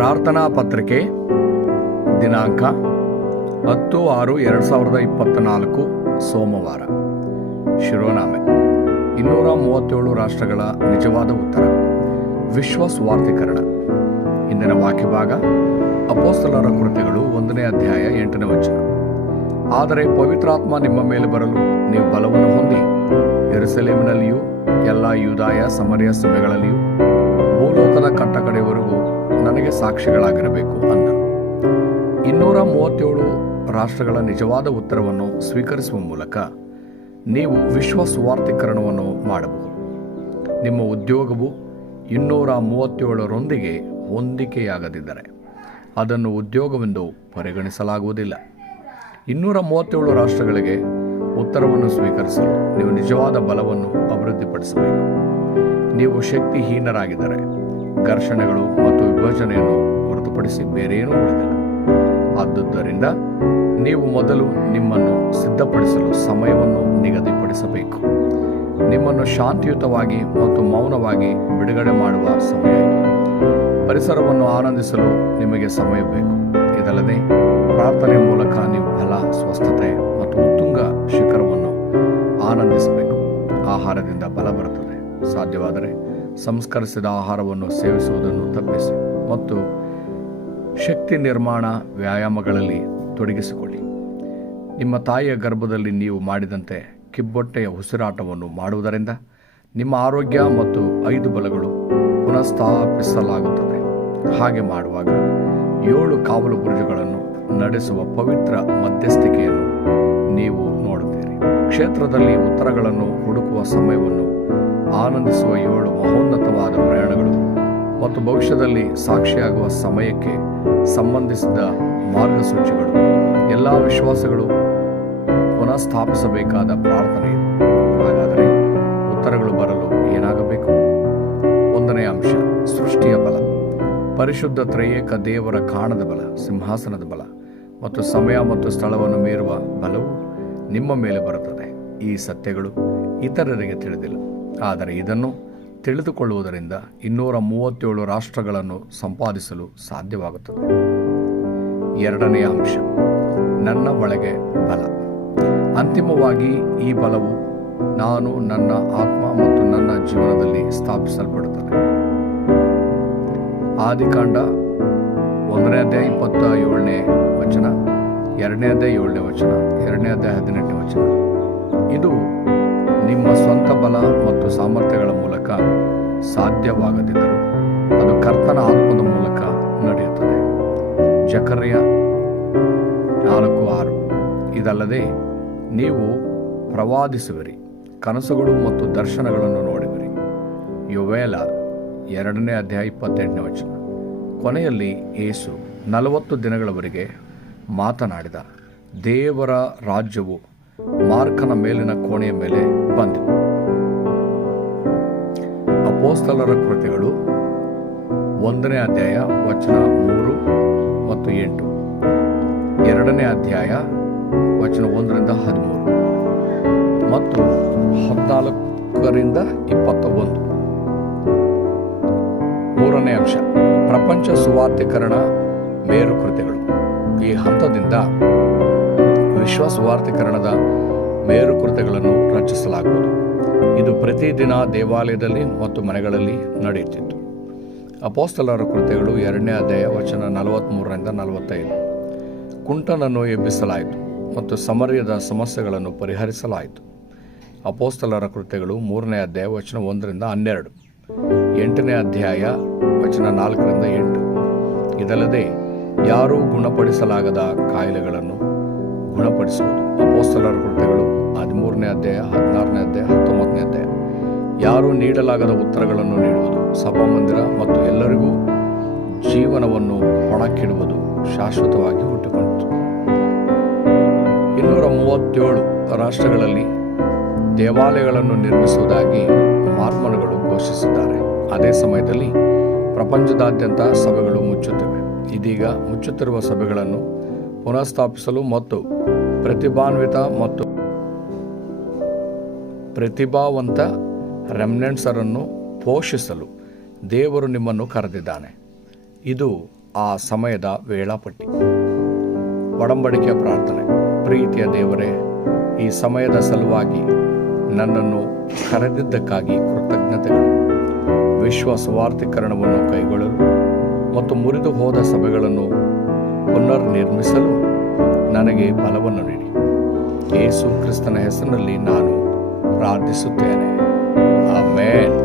ಪ್ರಾರ್ಥನಾ ಪತ್ರಿಕೆ ದಿನಾಂಕ 10/6/2024 ಸೋಮವಾರ. ಶಿರೋನಾಮೆ: 237 ರಾಷ್ಟ್ರಗಳ ನಿಜವಾದ ಉತ್ತರ. ವಿಶ್ವ ಸುವಾರ್ತೀಕರಣ. ಇಂದಿನ ವಾಕ್ಯಭಾಗ ಅಪೊಸ್ತಲರ ಕೃತ್ಯಗಳು 1ನೇ ಅಧ್ಯಾಯ 8ನೇ ವಚನ. ಆದರೆ ಪವಿತ್ರಾತ್ಮ ನಿಮ್ಮ ಮೇಲೆ ಬರಲು ನೀವು ಬಲವನ್ನು ಹೊಂದಿ ಯೆರೂಸಲೇಮಿನಲ್ಲಿಯೂ ಎಲ್ಲ ಯೂದಾಯ ಸಮರ್ಯ ಸೀಮೆಗಳಲ್ಲಿಯೂ ಭೂಲೋಕದ ಕಟ್ಟಕಡೆಯವರೆಗೂ ನನಗೆ ಸಾಕ್ಷಿಗಳಾಗಿರಬೇಕು ಅಂದನು. 237 ರಾಷ್ಟ್ರಗಳ ನಿಜವಾದ ಉತ್ತರವನ್ನು ಸ್ವೀಕರಿಸುವ ಮೂಲಕ ನೀವು ವಿಶ್ವ ಸುವಾರ್ತೀಕರಣವನ್ನು ಮಾಡಬಹುದು. ನಿಮ್ಮ ಉದ್ಯೋಗವು 237ರೊಂದಿಗೆ ಹೊಂದಿಕೆಯಾಗದಿದ್ದರೆ ಅದನ್ನು ಉದ್ಯೋಗವೆಂದು ಪರಿಗಣಿಸಲಾಗುವುದಿಲ್ಲ. 237 ರಾಷ್ಟ್ರಗಳಿಗೆ ಉತ್ತರವನ್ನು ಸ್ವೀಕರಿಸಲು ನೀವು ನಿಜವಾದ ಬಲವನ್ನು ಅಭಿವೃದ್ಧಿಪಡಿಸಬೇಕು. ನೀವು ಶಕ್ತಿಹೀನರಾಗಿದ್ದರೆ ಘರ್ಷಣೆಗಳು ಮತ್ತು ವಿಭಜನೆಯನ್ನು ಹೊರತುಪಡಿಸಿ ಬೇರೇನೂ ಉಳಿದಿಲ್ಲ. ಆದುದರಿಂದ ನೀವು ಮೊದಲು ನಿಮ್ಮನ್ನು ಸಿದ್ಧಪಡಿಸಲು ಸಮಯವನ್ನು ನಿಗದಿಪಡಿಸಬೇಕು. ನಿಮ್ಮನ್ನು ಶಾಂತಿಯುತವಾಗಿ ಮತ್ತು ಮೌನವಾಗಿ ಬಿಡುಗಡೆ ಮಾಡುವ ಸಮಯ ಇದು. ಪರಿಸರವನ್ನು ಆನಂದಿಸಲು ನಿಮಗೆ ಸಮಯ ಬೇಕು. ಇದಲ್ಲದೆ ಪ್ರಾರ್ಥನೆಯ ಮೂಲಕ ನೀವು ಬಲ, ಸ್ವಸ್ಥತೆ ಮತ್ತು ಉತ್ತುಂಗ ಶಿಖರವನ್ನು ಆನಂದಿಸಬೇಕು. ಆಹಾರದಿಂದ ಬಲ ಬರುತ್ತದೆ. ಸಾಧ್ಯವಾದರೆ ಸಂಸ್ಕರಿಸಿದ ಆಹಾರವನ್ನು ಸೇವಿಸುವುದನ್ನು ತಪ್ಪಿಸಿ ಮತ್ತು ಶಕ್ತಿ ನಿರ್ಮಾಣ ವ್ಯಾಯಾಮಗಳಲ್ಲಿ ತೊಡಗಿಸಿಕೊಳ್ಳಿ. ನಿಮ್ಮ ತಾಯಿಯ ಗರ್ಭದಲ್ಲಿ ನೀವು ಮಾಡಿದಂತೆ ಕಿಬ್ಬೊಟ್ಟೆಯ ಉಸಿರಾಟವನ್ನು ಮಾಡುವುದರಿಂದ ನಿಮ್ಮ ಆರೋಗ್ಯ ಮತ್ತು 5 ಬಲಗಳು ಪುನಃಸ್ಥಾಪಿಸಲಾಗುತ್ತದೆ. ಹಾಗೆ ಮಾಡುವಾಗ 7 ಕಾವಲು ಬುರುಜುಗಳನ್ನು ನಡೆಸುವ ಪವಿತ್ರ ಮಧ್ಯಸ್ಥಿಕೆಯನ್ನು ನೀವು ನೋಡುತ್ತೀರಿ. ಕ್ಷೇತ್ರದಲ್ಲಿ ಉತ್ತರಗಳನ್ನು ಹುಡುಕುವ ಸಮಯವನ್ನು ಆನಂದಿಸುವ 7 ಮಹೋನ್ನತವಾದ ಪ್ರಯಾಣಗಳು ಮತ್ತು ಭವಿಷ್ಯದಲ್ಲಿ ಸಾಕ್ಷಿಯಾಗುವ ಸಮಯಕ್ಕೆ ಸಂಬಂಧಿಸಿದ ಮಾರ್ಗಸೂಚಿಗಳು. ಎಲ್ಲ ವಿಶ್ವಾಸಗಳು ಪುನಃಸ್ಥಾಪಿಸಬೇಕಾದ ಪ್ರಾರ್ಥನೆ ಇದು. ಹಾಗಾದರೆ ಉತ್ತರಗಳು ಬರಲು ಏನಾಗಬೇಕು? 1ನೇ ಅಂಶ: ಸೃಷ್ಟಿಯ ಬಲ. ಪರಿಶುದ್ಧ ತ್ರಯೇಕ ದೇವರ ಕಾಣದ ಬಲ, ಸಿಂಹಾಸನದ ಬಲ ಮತ್ತು ಸಮಯ ಮತ್ತು ಸ್ಥಳವನ್ನು ಮೀರುವ ಬಲವು ನಿಮ್ಮ ಮೇಲೆ ಬರುತ್ತದೆ. ಈ ಸತ್ಯಗಳು ಇತರರಿಗೆ ತಿಳಿದಿಲ್ಲ, ಆದರೆ ಇದನ್ನು ತಿಳಿದುಕೊಳ್ಳುವುದರಿಂದ 237 ರಾಷ್ಟ್ರಗಳನ್ನು ಸಂಪಾದಿಸಲು ಸಾಧ್ಯವಾಗುತ್ತದೆ. 2ನೇ ಅಂಶ: ನನ್ನ ಒಳಗೆ ಬಲ. ಅಂತಿಮವಾಗಿ ಈ ಬಲವು ನಾನು ನನ್ನ ಆತ್ಮ ಮತ್ತು ನನ್ನ ಜೀವನದಲ್ಲಿ ಸ್ಥಾಪಿಸಲ್ಪಡುತ್ತದೆ. ಆದಿಕಾಂಡ 1ನೇ ಅಧ್ಯಾಯ 27ನೇ ವಚನ, 2ನೇ ಅಧ್ಯಾಯ 7ನೇ ವಚನ, 2ನೇ ಅಧ್ಯಾಯ 18ನೇ ವಚನ. ಇದು ನಿಮ್ಮ ಸ್ವಂತ ಬಲ ಮತ್ತು ಸಾಮರ್ಥ್ಯಗಳ ಮೂಲಕ ಸಾಧ್ಯವಾಗದಿದ್ದರೂ ಅದು ಕರ್ತನ ಆತ್ಮದ ಮೂಲಕ ನಡೆಯುತ್ತದೆ. ಜಕರ್ಯ 4:6. ಇದಲ್ಲದೆ ನೀವು ಪ್ರವಾದಿಸುವಿರಿ, ಕನಸುಗಳು ಮತ್ತು ದರ್ಶನಗಳನ್ನು ನೋಡುವಿರಿ. ಯೋವೇಲ 2ನೇ ಅಧ್ಯಾಯ 28ನೇ ವಚನ. ಕೊನೆಯಲ್ಲಿ ಯೇಸು 40 ದಿನಗಳವರೆಗೆ ಮಾತನಾಡಿದ ದೇವರ ರಾಜ್ಯವು ಮಾರ್ಕನ ಮೇಲಿನ ಕೋಣೆಯ ಮೇಲೆ ಬಂದಿತು. ಅಪೊಸ್ತಲರ ಕೃತ್ಯಗಳು 1ನೇ ಅಧ್ಯಾಯ ವಚನ 3 ಮತ್ತು 8, 2ನೇ ಅಧ್ಯಾಯ ವಚನ 1ರಿಂದ 13 ಮತ್ತು 14ರಿಂದ 21. 3ನೇ ಅಂಶ: ಪ್ರಪಂಚ ಸುವಾರ್ತೀಕರಣ ಮೇರು ಕೃತ್ಯಗಳು. ಈ ಹಂತದಿಂದ ವಿಶ್ವ ಸುವಾರ್ತೀಕರಣದ ಮೇರು ಕೃತ್ಯಗಳನ್ನು ರಚಿಸಲಾಗುವುದು. ಇದು ಪ್ರತಿದಿನ ದೇವಾಲಯದಲ್ಲಿ ಮತ್ತು ಮನೆಗಳಲ್ಲಿ ನಡೆಯುತ್ತಿತ್ತು. ಅಪೊಸ್ತಲರ ಕೃತ್ಯಗಳು 2ನೇ ಅಧ್ಯಾಯ ವಚನ 43ರಿಂದ 45. ಕುಂಟನನ್ನು ಎಬ್ಬಿಸಲಾಯಿತು ಮತ್ತು ಸಮರ್ಯದ ಸಮಸ್ಯೆಗಳನ್ನು ಪರಿಹರಿಸಲಾಯಿತು. ಅಪೊಸ್ತಲರ ಕೃತ್ಯಗಳು 3ನೇ ಅಧ್ಯಾಯ ವಚನ 1ರಿಂದ 12, 8ನೇ ಅಧ್ಯಾಯ ವಚನ 4ರಿಂದ 8. ಇದಲ್ಲದೆ ಯಾರೂ ಗುಣಪಡಿಸಲಾಗದ ಕಾಯಿಲೆಗಳನ್ನು ಗುಣಪಡಿಸುವುದು. ಅಪೊಸ್ತಲರ ಕೃತ್ಯಗಳು 13ನೇ ಅಧ್ಯಾಯ, 16ನೇ ಅಧ್ಯಾಯ, 19ನೇ ಅಧ್ಯಾಯ. ಯಾರೂ ನೀಡಲಾಗದ ಉತ್ತರಗಳನ್ನು ನೀಡುವುದು. ಸಭಾಮಂದಿರ ಮತ್ತು ಎಲ್ಲರಿಗೂ ಜೀವನವನ್ನು ಹೊಣಕ್ಕಿಡುವುದು ಶಾಶ್ವತವಾಗಿ ಹುಟ್ಟುಕೊಂಡಿತು. 237 ರಾಷ್ಟ್ರಗಳಲ್ಲಿ ದೇವಾಲಯಗಳನ್ನು ನಿರ್ಮಿಸುವುದಾಗಿ ಮಾರ್ಮನ್ಗಳು ಘೋಷಿಸಿದ್ದಾರೆ. ಅದೇ ಸಮಯದಲ್ಲಿ ಪ್ರಪಂಚದಾದ್ಯಂತ ಸಭೆಗಳು ಮುಚ್ಚುತ್ತಿವೆ. ಇದೀಗ ಮುಚ್ಚುತ್ತಿರುವ ಸಭೆಗಳನ್ನು ಪುನಃಸ್ಥಾಪಿಸಲು ಮತ್ತು ಪ್ರತಿಭಾನ್ವಿತ ಮತ್ತು ಪ್ರತಿಭಾವಂತ ರೆಮ್ನೆಂಟ್ಸರನ್ನು ಪೋಷಿಸಲು ದೇವರು ನಿಮ್ಮನ್ನು ಕರೆದಿದ್ದಾನೆ. ಇದು ಆ ಸಮಯದ ವೇಳಾಪಟ್ಟಿ. ಒಡಂಬಡಿಕೆಯ ಪ್ರಾರ್ಥನೆ. ಪ್ರೀತಿಯ ದೇವರೇ, ಈ ಸಮಯದ ಸಲುವಾಗಿ ನನ್ನನ್ನು ಕರೆದಿದ್ದಕ್ಕಾಗಿ ಕೃತಜ್ಞತೆಗಳು. ವಿಶ್ವಾಸವಾರ್ಥೀಕರಣವನ್ನು ಕೈಗೊಳ್ಳಲು ಮತ್ತು ಮುರಿದು ಹೋದ ಸಭೆಗಳನ್ನು ಪುನರ್ನಿರ್ಮಿಸಲು ನನಗೆ ಬಲವನ್ನು ನೀಡಿ. ಯೇಸು ಕ್ರಿಸ್ತನ ಹೆಸರಿನಲ್ಲಿ ನಾನು ಪ್ರಾರ್ಥಿಸುತ್ತೇನೆ. ಆಮೆನ್.